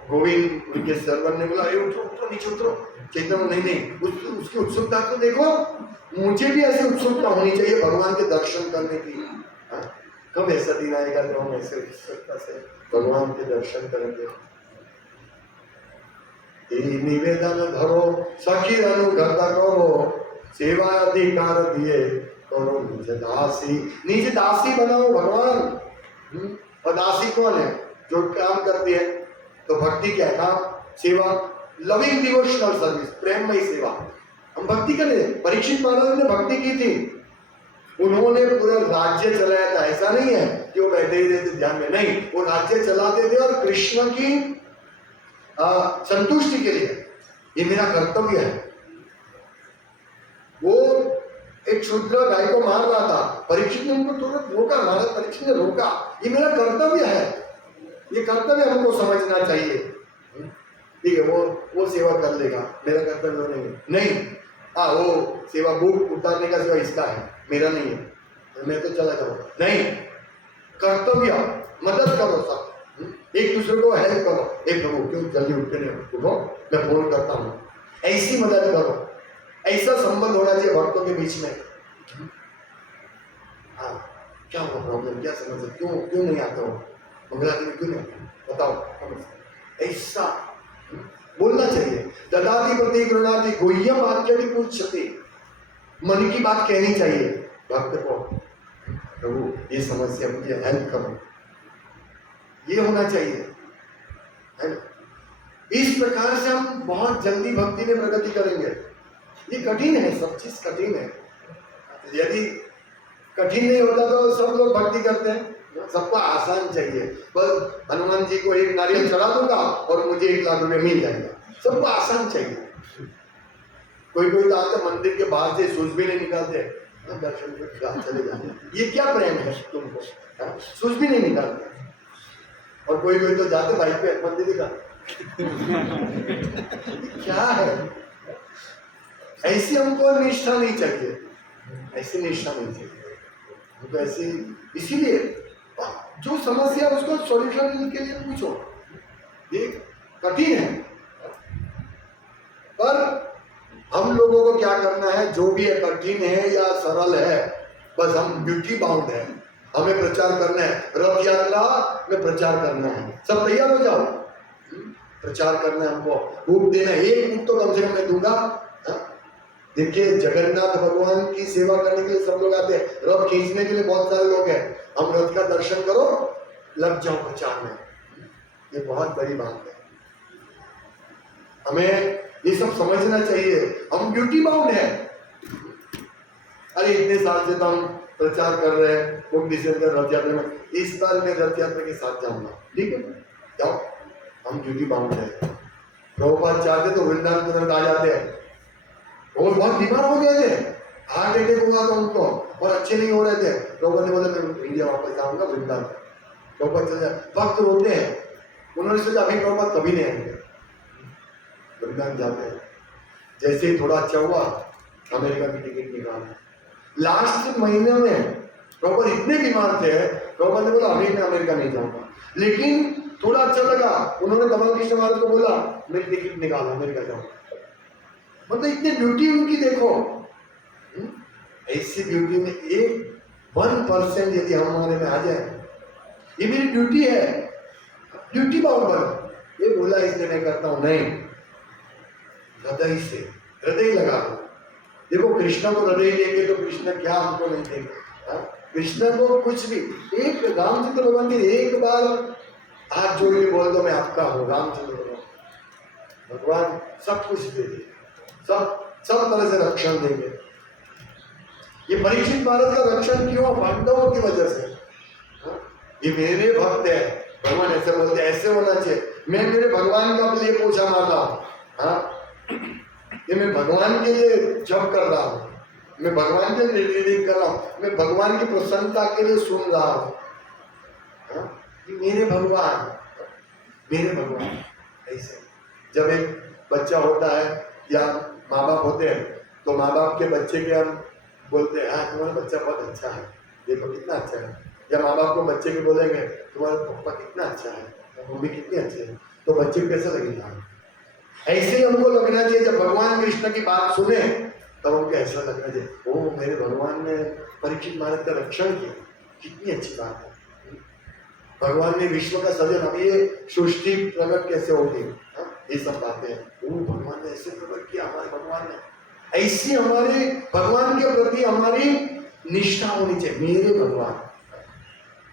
गोविंद उनके सर्वर ने बोला, अरे उठो उठो नीचे उतरो। चैतन्य नहीं नहीं, उसकी उत्सुकता तो देखो, मुझे भी ऐसी उत्सुकता होनी चाहिए भगवान के दर्शन करने की। कब ऐसा दिन आएगा तो हम ऐसे उत्सुकता से भगवान के दर्शन करेंगे। निवेदन धरो सखी अनुगत करो, सेवा अधिकार दिए करो निज दासी। निज दासी बनाओ भगवान। और दासी कौन है? जो काम करती है। तो भक्ति क्या है? काम, सेवा, लविंग डिवोशनल सर्विस, प्रेममय सेवा। हम भक्ति करें। परीक्षित महाराज ने भक्ति की थी, उन्होंने पूरा राज्य चलाया था। ऐसा नहीं है कि वो बैठे ही रहते ध्यान में, नहीं, वो राज्य चलाते थे और कृष्ण की संतुष्टि के लिए, ये मेरा कर्तव्य है। वो एक शूद्र गाय को मार रहा था, परीक्षित ने उनको तुरंत रोका, महाराज परीक्षित ने रोका, ये मेरा कर्तव्य है, ये कर्तव्य हमको समझना चाहिए। ठीक है, वो सेवा कर लेगा, मेरा कर्तव्य नहीं है। नहीं, हाँ वो सेवा भूख उतारने का सेवा इसका है, मेरा नहीं है, मैं तो चला जाऊँ। नहीं, कर्तव्य, मदद करो सब, एक दूसरे को हेल्प करो। एक प्रभु क्यों जल्दी उठते नहीं, उठो मैं फोन करता हूँ, ऐसी मदद करो। ऐसा संबंध होना चाहिए भक्तों के बीच में। हाँ, क्या हुआ प्रॉब्लम, क्या समस्या, क्यों नहीं आता हो, मंगलाती में क्यों नहीं बताओ, ऐसा बोलना चाहिए। ददाति प्रति गृणाति गुह्यम वाक्यम पूछति, मन की बात कहनी चाहिए भक्त को, प्रभु ये समस्या, मुझे हेल्प करो, ये होना चाहिए, है ना? इस प्रकार से हम बहुत जल्दी भक्ति में प्रगति करेंगे। ये कठिन है, सब चीज कठिन है। यदि कठिन नहीं होता तो सब लोग भक्ति करते हैं। सबको आसान चाहिए, बस हनुमान जी को एक नारियल चढ़ा दूंगा और मुझे 1 लाख रुपए मिल जाएगा। सबको आसान चाहिए। कोई तो आते मंदिर के बाहर से सूज भी नहीं निकालते, दर्शन के चले जाते। ये क्या प्रेम है तुमको, सूज भी नहीं निकालते। और कोई तो जाते बाइक पे मंदिर का क्या है? ऐसी हमको निष्ठा नहीं चाहिए, ऐसी निष्ठा नहीं चाहिए हमको। ऐसी, इसीलिए जो समस्या उसको सॉल्यूशन के लिए पूछो। ये कठिन है, पर हम लोगों को क्या करना है, जो भी है कठिन है या सरल है, बस हम ड्यूटी बाउंड है, हमें प्रचार करना है। रथ यात्रा में प्रचार करना है, सब तैयार हो जाओ, प्रचार करना है हमको। रूप देना, एक रूप तो कम से कम मैं दूंगा। देखिए जगन्नाथ भगवान की सेवा करने के लिए सब लोग आते हैं, रथ खींचने के लिए बहुत सारे लोग हैं। हम रथ का दर्शन करो, लग जाओ प्रचार में, ये बहुत बड़ी बात है। हमें ये सब समझना चाहिए, हम ड्यूटी बाउंड है। अरे इतने साल से तो हम प्रचार कर रहे हैं, बुक डिसेंबर रथ यात्रा में, इस बार मैं रथ यात्रा के साथ जाऊंगा, ठीक है जाओ, हम ड्यूटी बाउंड है। प्रभुपाद चाहते तो वृंदावन तुरंत आ जाते हैं। वो बहुत बीमार हो गए थे, हार्ट अटैक हुआ था उनको और अच्छे नहीं हो रहे थे। प्रभुपाद ने बोला मैं इंडिया वापस जाऊंगा, वृंदावन। प्रभुपाद चले जाए, भक्त रोते हैं, उन्होंने सोचा अभी प्रभुपाद कभी नहीं आएंगे, वृंदावन जाते हैं। जैसे ही थोड़ा अच्छा हुआ, अमेरिका की टिकट निकाला। लास्ट महीने में प्रभुपाद इतने बीमार थे, प्रभुपाद ने बोला अभी मैं अमेरिका नहीं जाऊंगा, लेकिन थोड़ा अच्छा लगा, उन्होंने कमल कृष्ण महाराज को बोला मेरी टिकट निकालो, अमेरिका जाऊंगा। मतलब इतनी ब्यूटी उनकी देखो। ऐसी ब्यूटी में एक 1% यदि हमारे में आ जाए, ये मेरी ड्यूटी है, ड्यूटी बाउंड बनो। ये बोला इसलिए मैं करता हूं, नहीं, हृदय से, हृदय लगा दो। देखो कृष्ण को हृदय देंगे तो कृष्ण क्या हमको नहीं देंगे? हाँ? कृष्ण को कुछ भी, एक रामचंद्र भगवान की एक बार हाथ जोड़ के बोल दो मैं आपका हूँ रामचंद्र भगवान, भगवान सब कुछ दे देंगे, सब सब तरह से रक्षण देंगे। ये परीक्षित महाराज का रक्षण क्यों? पांडवों की वजह से। हाँ? ये मेरे भक्त है, भगवान ऐसे बोलते, ऐसे होना चाहिए। मैं मेरे भगवान का लिए पूछा मार रहा हूँ, हाँ? ये मैं भगवान के लिए जप कर रहा हूँ, मैं भगवान के लिए रीडिंग कर रहा हूँ, मैं भगवान की प्रसन्नता के लिए सुन रहा हूँ। हाँ? ये मेरे भगवान, मेरे भगवान। ऐसे जब एक बच्चा होता है या माँ बाप होते हैं तो माँ बाप के बच्चे के हम बोलते हैं हाँ तुम्हारा बच्चा बहुत अच्छा है, देखो कितना अच्छा है। या माँ बाप को बच्चे के बोलेंगे तुम्हारा पापा कितना अच्छा है, मम्मी कितनी अच्छी है, तो बच्चे को कैसा लगेगा? ऐसे ही हमको लगना चाहिए। जब भगवान कृष्ण की बात सुने तब हमको ऐसा लगना चाहिए ओ मेरे भगवान ने परीक्षित महाराज का रक्षण किया, कितनी अच्छी बात है। भगवान ने विश्व का सृजन, अभी ये सृष्टि प्रकट कैसे होगी, ये सब बातें ओ भगवान ने ऐसे प्रकट किया, हमारे भगवान ने ऐसी, हमारे भगवान के प्रति हमारी निष्ठा होनी चाहिए। मेरे भगवान,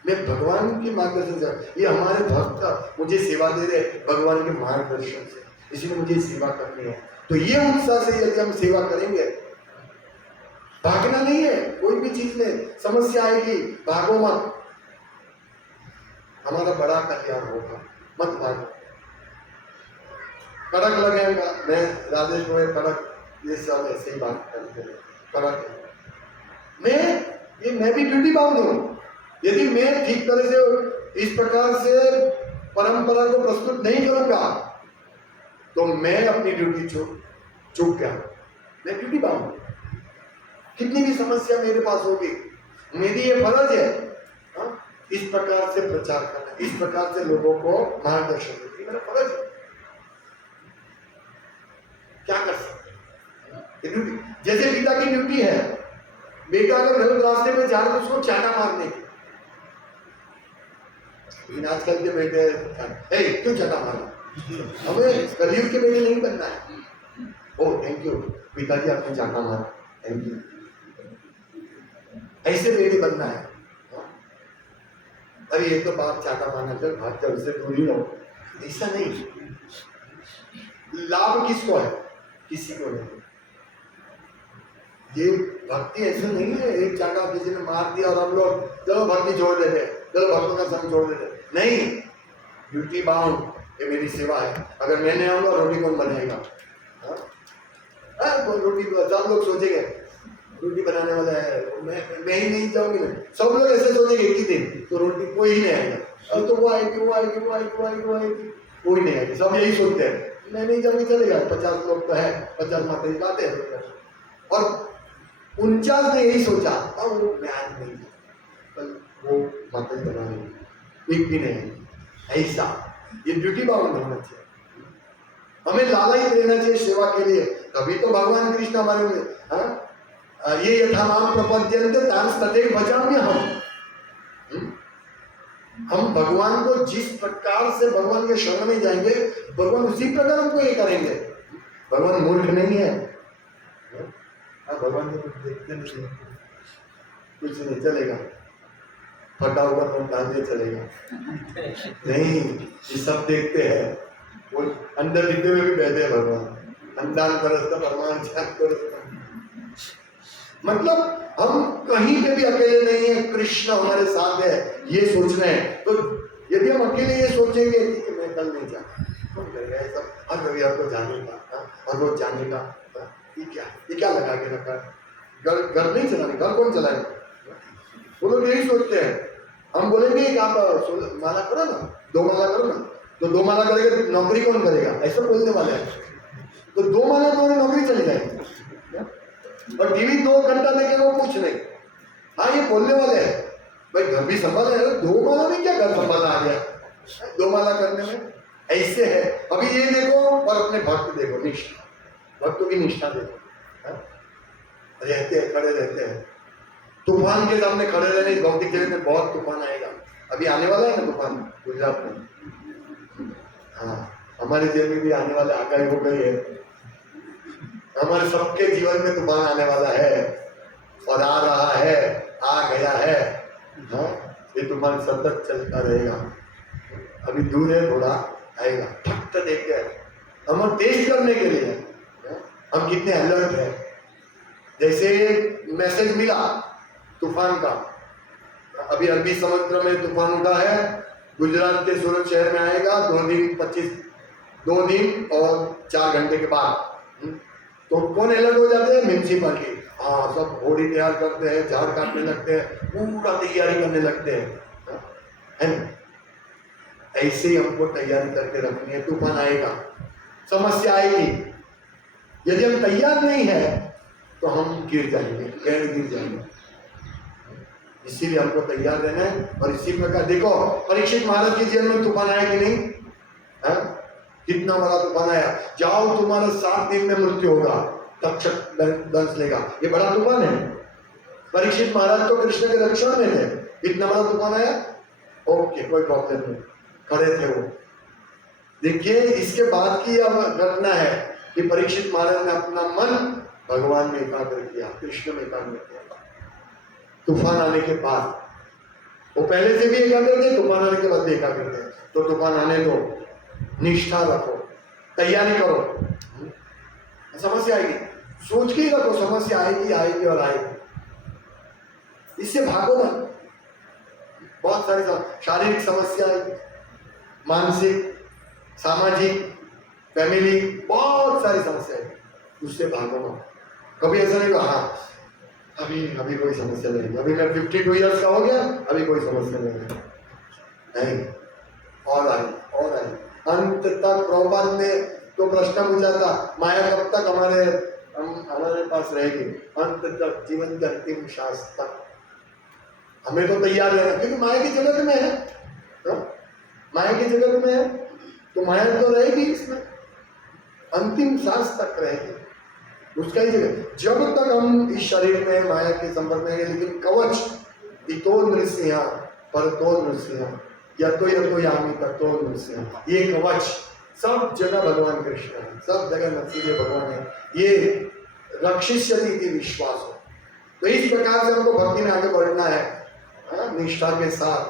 मैं भगवान के मार्गदर्शन से, ये हमारे भक्त मुझे सेवा दे रहे भगवान के मार्गदर्शन से, इसलिए मुझे सेवा करनी है। तो ये उत्साह से यदि हम सेवा करेंगे, भागना नहीं है, कोई भी चीज में समस्या आएगी भागो मत, हमारा बड़ा कल्याण होगा, मत भागो। कड़क लगेगा, मैं राजेश में कड़क, ये सब ऐसे ही बात करते हैं कड़क। मैं भी ड्यूटी बाउंड हूँ। यदि मैं ठीक तरह से इस प्रकार से परंपरा को प्रस्तुत नहीं करूंगा तो मैं अपनी ड्यूटी चूक गया, मैं ड्यूटी बाउंड। कितनी भी समस्या मेरे पास होगी, मेरी ये फर्ज है इस प्रकार से प्रचार करना, इस प्रकार से लोगों को मार्गदर्शन देना, मेरा फर्ज है। क्या कर सकते ड्यूटी, जैसे पिता की ड्यूटी है, बेटा अगर गलत रास्ते में जा रहा है तो उसको चाटा मारने की। लेकिन आजकल के बेटे क्यों चाटा मारना, हमें कलयुग के बेटे नहीं बनना है। ओ थैंक यू पिताजी आपने चाटा मारा, थैंक यू, ऐसे बेटे बनना है। अरे ये तो बाप चाटा मारना, चल भाग चल उससे दूर ही रहो, ऐसा नहीं। लाभ किसको है? किसी को नहीं। ये भक्ति ऐसे नहीं है एक चाटा किसी ने मार दिया और हम लोग चलो भक्ति छोड़ देते, चलो भक्तों का संग छोड़ देते, नहीं। ड्यूटी बाउंड, ये मेरी सेवा है। अगर मैं नहीं आऊंगा रोटी कौन बनाएगा? रोटी सब लोग सोचेंगे रोटी बनाने वाला है, मैं ही नहीं जाऊंगी ना, सब लोग ऐसे सोचेंगे एक ही दिन तो रोटी कोई ही नहीं आएगा, अब तो वो आएगी वो आएगी वो आएगी वो आएगी वो आएगी, कोई नहीं आएगी। सब यही सोचते हैं मैं नहीं जाऊंगी, चलेगा 50 लोग तो है, 50 माता जी बातें हैं। और 49 ने यही सोचा अब मैं आज नहीं, कल वो माता जी बना लेंगे, एक भी नहीं। ऐसा ये ड्यूटी बाउंड होना चाहिए, हमें लालच देना चाहिए सेवा के लिए, तभी तो भगवान कृष्ण हमारे में ये यथामाम प्रपद्यन्ते तांस तथैव भजाम्य हम भगवान को जिस प्रकार से भगवान के शरण में जाएंगे भगवान उसी प्रकार हमको ये करेंगे। भगवान मूर्ख नहीं है, भगवान को देखते नहीं, कुछ नहीं चलेगा, फटा हुआ नोट डाल दे चलेगा नहीं, ये सब देखते हैं। वो अंदर डिब्बे में भी बैठे हैं भगवान, अंदान परस्त परमान जान परस्त। मतलब हम कहीं पे भी अकेले नहीं है, कृष्ण हमारे साथ है, ये सोचना है। तो यदि हम अकेले ये सोचेंगे कि मैं कल नहीं जाना, कौन करेगा ये सब? हर रविवार को जाने का, हर रोज जाने का, ये क्या लगा के रखा? घर नहीं चलाने, घर कौन चलाएगा? वो लोग यही सोचते हैं। हम बोलेंगे कि आप माला करो ना, 2 माला करो ना, तो 2 माला करेगा नौकरी कौन करेगा? ऐसा बोलने वाले हैं। तो 2 माला तो नौकरी चली जाएगी और टीवी 2 घंटा देखेगा वो कुछ नहीं। हाँ ये बोलने वाले हैं भाई घर भी संभाला है, 2 माला में क्या घर संभालना आ गया 2 माला करने में? ऐसे है। अभी ये देखो और अपने भक्त देखो, निष्ठा, भक्तों की निष्ठा देखो, रहते हैं, खड़े रहते हैं। तूफान के सामने खड़े रहने, भौतिक जगत में बहुत तूफान आएगा, अभी आने वाला है ना तूफान गुजरात में। हाँ हमारे जेल में भी आने वाले आगाही हो गई है, हमारे सबके जीवन में तूफान आने वाला है और आ रहा है, आ गया है। हाँ, ये तूफान सतत चलता रहेगा। अभी दूर है, थोड़ा आएगा, ठक देख के हम टेस्ट करने के लिए हम कितने अलर्ट है। जैसे मैसेज मिला तूफान का, अभी अरबी समुद्र में तूफान उठा है, गुजरात के सूरत शहर में आएगा 2 दिन और 4 घंटे के बाद। तो कौन अलर्ट हो जाते हैं? म्यूनसिपालिटी। हाँ, सब घोड़ी तैयार करते हैं, झाड़ काटने लगते हैं, पूरा तैयारी करने लगते हैं, है ना? ऐसे ही हमको तैयारी करके रखनी है। तूफान आएगा, समस्या आएगी, यदि हम तैयार नहीं है तो हम गिर जाएंगे, गहरे गिर जाएंगे। इसीलिए हमको तैयार रहना है। और इसी प्रकार देखो, परीक्षित महाराज के जीवन में तूफान आया कि नहीं? है? कितना बड़ा तूफान आया, जाओ तुम्हारा 7 दिन में मृत्यु होगा, तक्षक दंश लेगा। ये बड़ा तूफान है। परीक्षित महाराज तो कृष्ण के रक्षण में थे, इतना बड़ा तूफान आया, ओके, कोई प्रॉब्लम नहीं, खड़े थे वो। देखिए, इसके बाद की अब घटना है कि परीक्षित महाराज ने अपना मन भगवान में एकाग्र किया, कृष्ण में एकाग्र किया। तूफान आने के बाद, वो पहले से भी एकाग्र थे, तूफान आने के बाद भी एकाग्र थे। तो तूफान आने दो, निष्ठा रखो, तैयारी करो। समस्या आएगी, सोच के ही रखो, समस्या आएगी आएगी और आएगी, इससे भागो मत। बहुत सारी शारीरिक समस्या आएगी, मानसिक, सामाजिक, फैमिली, बहुत सारी समस्या है, उससे भागो मत। कभी ऐसा नहीं कहा हाँ अभी कोई समस्या नहीं, अभी मैं 52 ईयर्स का हो गया, अभी कोई समस्या नहीं, और आई। अंत तक प्रभुपाद ने तो प्रश्न पूछा था, माया कब तक हमारे पास रहेगी? अंत तक, जीवन के अंतिम श्वास तक हमें तो तैयार रहना, क्योंकि माया की जगत में है, माया की जगत में है तो माया तो रहेगी इसमें, अंतिम सांस तक रहेगी, उसका ही जगह। जब तक हम इस शरीर में माया के संपर्क में है, लेकिन कवच इतो नृसिंहा परतो नृसिंहा यतो यामी ततो नृसिंहा, ये कवच सब जगह भगवान कृष्ण है, सब जगह नरसिंह भगवान है, ये रक्षिष्यति इति विश्वास हो। तो इस प्रकार से हमको भक्ति में आगे बढ़ना है, निष्ठा के साथ,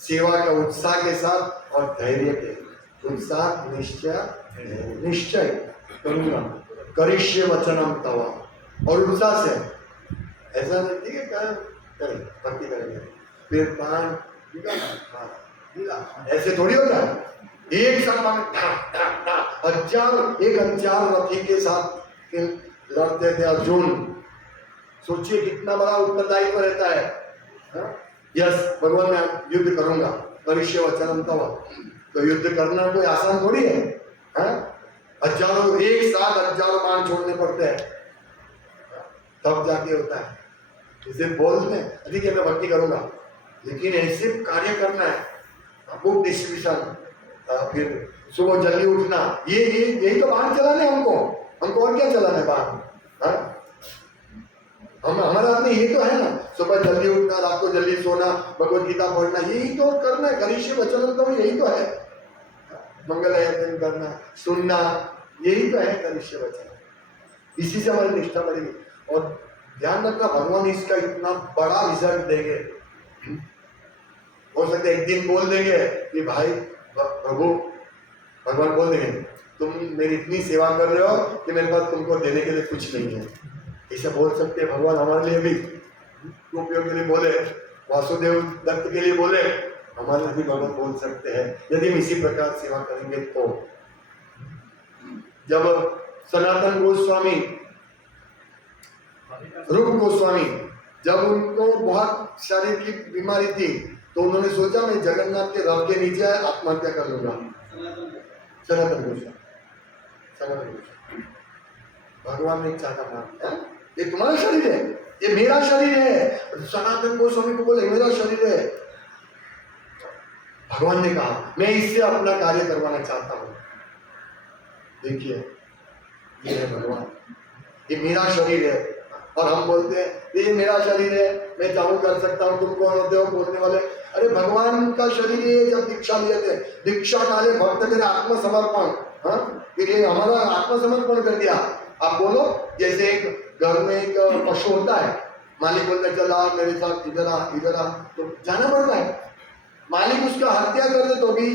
सेवा का उत्साह के साथ और धैर्य के उत्साह, निश्चय करूंगा, करिष्ये वचनम तवा, और उत्साह से, ऐसा नहीं ठीक है करें भक्ति करेंगे फिर पान ऐसे थोड़ी होता है। एक साथ हजार रथी के साथ लड़ते थे अर्जुन, सोचिए कितना बड़ा उत्तरदायित्व रहता है। यस, भगवान मैं युद्ध करूंगा, करिष्ये वचनम तवा, तो युद्ध करना कोई आसान थोड़ी है, हजारों एक साथ हजारों बाण छोड़ने पड़ते हैं, तब जाके होता है। इसे बोलते हैं ठीक है मैं भक्ति करूंगा, लेकिन ऐसे कार्य करना है, बुक डिस्ट्रीब्यूशन, फिर सुबह जल्दी उठना, ये यही तो बाण चलाने हमको और क्या चलाना है बाण? हमारे हाथ में ये तो है ना, सुबह जल्दी उठना, रात को जल्दी सोना, भगवत गीता पढ़ना, यही तो करना है। करिष्ये वचनम तवा, यही तो है। मंगल आयोजन करना, सुनना, यही तो है करिष्ये वचन। इसी से हमारी निष्ठा बढ़ेगी। और ध्यान रखना, भगवान इसका इतना बड़ा रिजल्ट देंगे। हो सकता है एक दिन बोल देंगे कि भाई प्रभु, भगवान बोल देंगे तुम मेरी इतनी सेवा कर रहे हो कि मेरे पास तुमको देने के लिए कुछ नहीं है, ऐसा बोल सकते हैं भगवान हमारे लिए भी। गोपियों के लिए बोले, वासुदेव दत्त के लिए बोले, हमारे लिए भी भगवान बोल सकते हैं यदि हम इसी प्रकार सेवा करेंगे तो। जब सनातन गोस्वामी, रूप गोस्वामी, जब उनको बहुत शरीर की बीमारी थी तो उन्होंने सोचा मैं जगन्नाथ के रथ के नीचे आत्महत्या कर लूंगा। सनातन गोस्वामी भगवान ने चाहता था ये तुम्हारा शरीर है, ये मेरा शरीर है। सनातन गोस्वामी को बोले मेरा शरीर है। भगवान ने कहा मैं इससे अपना कार्य करवाना चाहता हूं। देखिए ये है भगवान, ये मेरा शरीर है। और हम बोलते हैं ये मेरा शरीर है, मैं चाहूं कर सकता हूं, तुम कौन होते हो बोलने वाले। अरे भगवान का शरीर है। जब दीक्षा लिए थे, दीक्षा काले भक्त तेरे आत्मसमर्पण, फिर ये हमारा आत्मसमर्पण कर दिया। आप बोलो, जैसे एक घर में एक पशु होता है, मालिक बोलता है चल आ मेरे साथ, इधर आ, तो जाना पड़ता है। मालिक उसका हत्या कर दे तो भी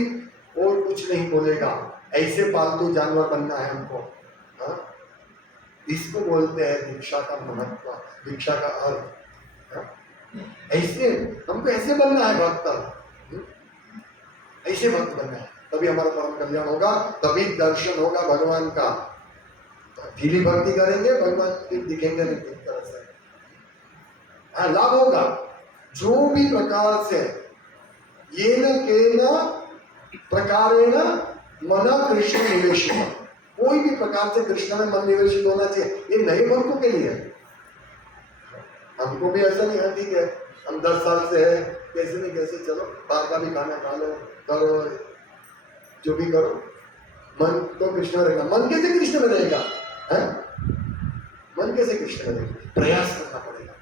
वो कुछ नहीं बोलेगा। ऐसे पालतू जानवर बनना है हमको। हाँ? इसको बोलते हैं दीक्षा का महत्व, दीक्षा का अर्थ। हाँ? ऐसे हमको ऐसे बनना है भक्त, ऐसे भक्त बनना है, तभी हमारा परम कल्याण होगा, तभी दर्शन होगा भगवान का। ढीली भक्ति करेंगे भगवान दिखेंगे नहीं किस तरह से। हाँ, लाभ होगा जो भी प्रकार से, ये न के न प्रकारेण मन कृष्ण निवेशित, कोई भी प्रकार से कृष्ण में मन निवेशित होना चाहिए। ये नए भक्तों के लिए है, हमको भी ऐसा नहीं है। ठीक है, हम 10 साल से है, कैसे नहीं कैसे चलो, बाहर का भी खाना खा लो, करो जो भी करो, मन तो कृष्ण में रहेगा। मन कैसे कृष्ण में रहेगा है? मन कैसे कृष्ण में रहेगा? प्रयास करना पड़ेगा।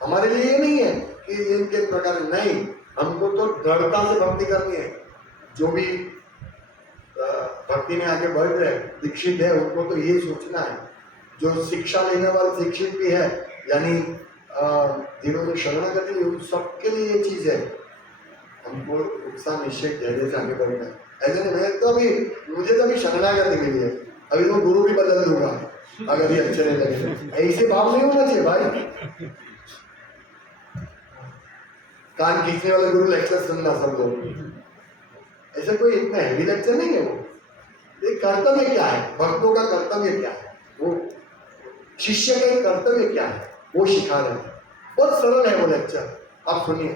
हमारे लिए ये नहीं है कि इनके प्रकार, नहीं, हमको तो दृढ़ता से भक्ति करनी है। जो भी भक्ति में आगे बढ़ रहे दीक्षित है, उनको तो ये सोचना है, जो शिक्षा लेने वाले शिक्षित भी है, यानी जिन्होंने शरणागति ली, उन सबके लिए ये चीज है, हमको उत्साह निश्चय धैर्य से आगे बढ़ना है। ऐसे नहीं, मैं तो अभी, मुझे तो अभी शरणागति मिली है, अभी तो गुरु भी बदल दूंगा अगर ये अच्छे नहीं लगे। ऐसे भाव नहीं होना चाहिए भाई। कान खींचने वाले गुरु लेक्चर सुनना सब लोग, ऐसा कोई इतना हैवी लेक्चर नहीं है। वो एक कर्तव्य क्या है, भक्तों का कर्तव्य क्या है, वो शिष्य का कर्तव्य क्या है, वो सिखा रहे हैं। बहुत सरल है वो लेक्चर, आप सुनिए।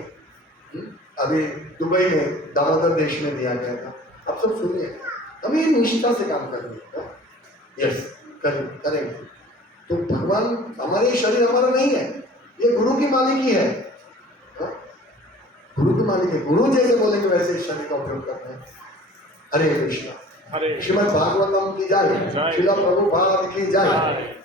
अभी दुबई में दामोदर देश में दिया गया था, आप सब सुनिए। हमें ये निष्ठा से काम करेंगे, यस करेंगे तो भगवान, हमारे शरीर हमारा नहीं है, ये गुरु की मालिकी है। गुरु की मालिक है, गुरु जैसे बोलेंगे वैसे इस शरीर का उपयोग करना है। हरे कृष्णा। हरे श्रीमद् भागवतम की जय, श्रील प्रभुपाद की जय।